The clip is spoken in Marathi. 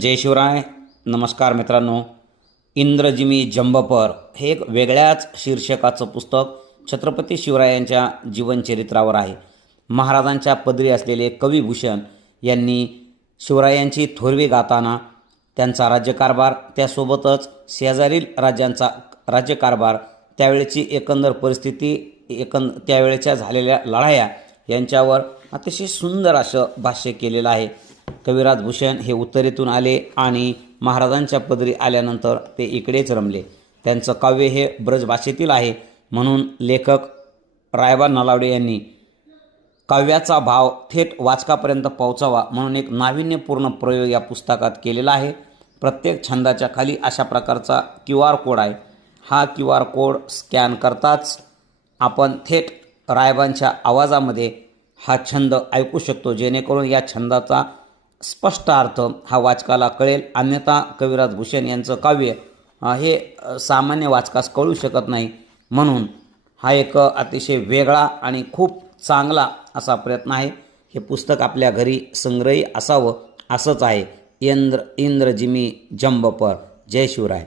जय शिवराय. नमस्कार मित्रांनो. इंद्रजिमी जंबपर हे एक वेगळ्याच शीर्षकाचं पुस्तक छत्रपती शिवरायांच्या जीवनचरित्रावर आहे. महाराजांच्या पदरी असलेले कविभूषण यांनी शिवरायांची थोरवी गाताना त्यांचा राज्यकारभार, त्यासोबतच शेजारील राज्यांचा राज्यकारभार, त्यावेळची एकंदर परिस्थिती, त्यावेळच्या झालेल्या लढाया यांच्यावर अतिशय सुंदर असं भाष्य केलेलं आहे. कविराज भूषण हे उत्तरेतून आले आणि महाराजांच्या पदरी आल्यानंतर ते इकडेच रमले. त्यांचं काव्य हे ब्रजभाषेतील आहे, म्हणून लेखक रायबा नलावडे यांनी काव्याचा भाव थेट वाचकापर्यंत पोहोचावा म्हणून एक नाविन्यपूर्ण प्रयोग या पुस्तकात केलेला आहे. प्रत्येक छंदाच्या खाली अशा प्रकारचा QR कोड आहे. हा QR कोड स्कॅन करताच आपण थेट रायबांच्या आवाजामध्ये हा छंद ऐकू शकतो, जेणेकरून या छंदाचा स्पष्ट अर्थ हा वाचकाला कळेल. अन्यथा कविराज भूषण यांचं काव्य हे सामान्य वाचकास कळू शकत नाही. म्हणून हा एक अतिशय वेगळा आणि खूप चांगला असा प्रयत्न आहे. हे पुस्तक आपल्या घरी संग्रही असावं असंच आहे. इंद्रजिमी जंबपर. जय शिवराय.